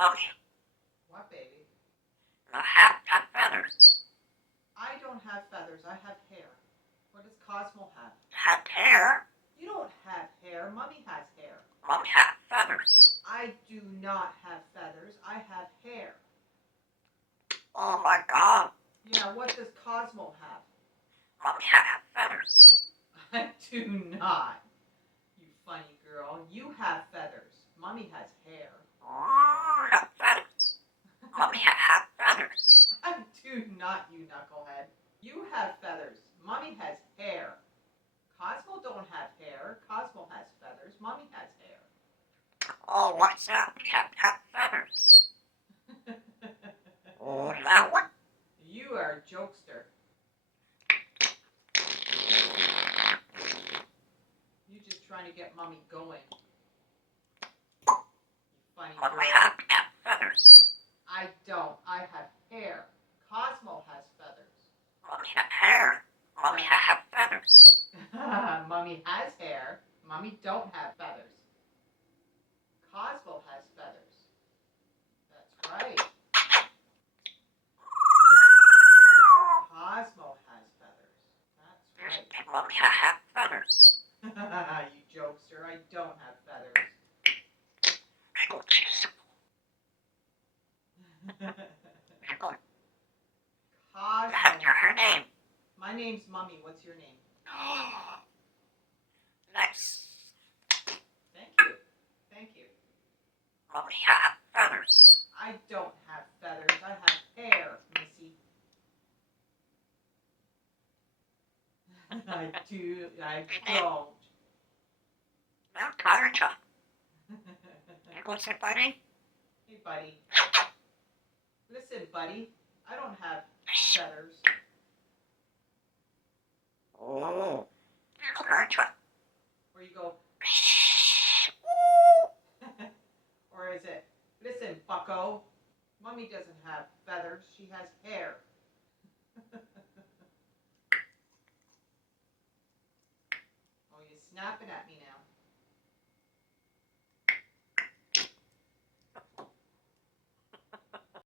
Mommy, What, baby? you have feathers. I don't have feathers. I have hair. What does Cosmo have? Have hair. You don't have hair. Mummy has hair. Mommy have feathers. I do not have feathers. I have hair. Oh my God. Yeah, what does Cosmo have? Mommy have feathers. I do not. You funny girl. You have feathers. Mummy has hair. Oh, have feathers. Mommy have feathers. I do not, you knucklehead. You have feathers. Mummy has hair. Cosmo don't have hair. Cosmo has feathers. Mummy has hair. Oh, what's up? Have feathers. Oh, now what? You are a jokester. You just trying to get Mummy going. You funny girl. Mommy have feathers. I don't. I have hair. Cosmo has feathers. Mommy have hair. Mommy have feathers. Mummy has hair. Mummy don't have feathers. Cosmo has feathers. That's right. Cosmo has feathers. That's right. Mommy have feathers. You jokester. I don't have feathers. Pickle cheese. Pickle. Cosmo. Her name. My name's Mummy. What's your name? Nice. Thank you. Thank you. Mommy have feathers. I don't have feathers. I have hair, Missy. I don't. Now, parrot. What's it, buddy? Hey, buddy. Listen, buddy. I don't have feathers. Oh, parrot. Or you go, or is it, listen, bucko. Mummy doesn't have feathers. She has hair. Oh, you're snapping at me now.